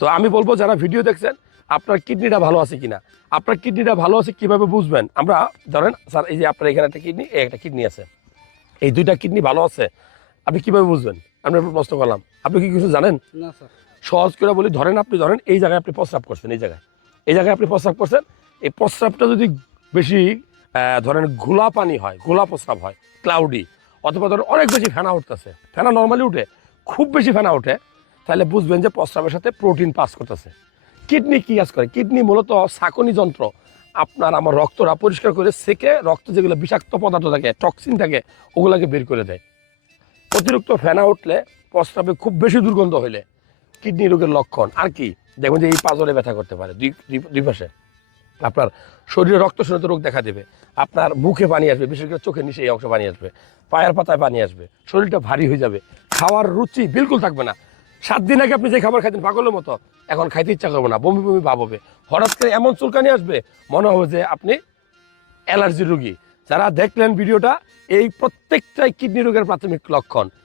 তো আমি বলব যারা ভিডিও দেখছেন আপনার কিডনিটা ভালো আছে কিনা? আপনার কিডনিটা ভালো আছে কীভাবে বুঝবেন? আমরা ধরেন স্যার এই যে আপনার এখানে একটা কিডনি একটা কিডনি আছে। এই দুইটা কিডনি ভালো আছে আপনি কীভাবে বুঝবেন? আমি আপনার প্রশ্ন করলাম। আপনি কি কিছু জানেন? সহজ করে বলি ধরেন আপনি ধরেন এই জায়গায় আপনি প্রস্রাব করছেন এই জায়গায়। এই জায়গায় আপনি প্রস্রাব করছেন এই প্রস্রাবটা যদি বেশি ধরেন ঘোলা পানি হয় ঘোলা প্রস্রাব হয় ক্লাউডি অথবা ধরেন অনেক বেশি ফেনা উঠতেছে ফেনা নর্মালি উঠে খুব বেশি ফেনা ওঠে তাহলে বুঝবেন যে প্রস্রাবের সাথে প্রোটিন পাস করতেছে। কিডনি কি কাজ করে? কিডনি মূলত ছাকনি যন্ত্র। আপনার আমার রক্তটা পরিষ্কার করে সেকে রক্ত যেগুলো বিষাক্ত পদার্থ থাকে টক্সিন থাকে, ওগুলোকে বের করে দেয়। অতিরিক্ত ফেনা উঠলে প্রস্রাবে খুব বেশি দুর্গন্ধ হইলে কিডনি রোগের লক্ষণ। আর কি? দেখবেন যে এই পাজরে ব্যথা করতে পারে, দুই পাশে। আপনার শরীরে রক্ত শূন্যতা রোগ দেখা দেবে। আপনার মুখে পানি আসবে, বিশেষ করে চোখের নিচে এই অংশ পানি আসবে। পায়ের পাতায় পানি আসবে। শরীরটা ভারী হয়ে যাবে। খাওয়ার রুচি বিলকুল থাকবে না। সাত দিন আগে আপনি যে খাবার খাইতেন পাগলের মতো, এখন খাইতে ইচ্ছা করবে না, বমি বমি ভাব হবে। হঠাৎ করে এমন চুলকানি আসবে, মনে হবে যে আপনি অ্যালার্জি রুগী। যারা দেখলেন ভিডিওটা, এই প্রত্যেকটাই কিডনি রোগের প্রাথমিক লক্ষণ।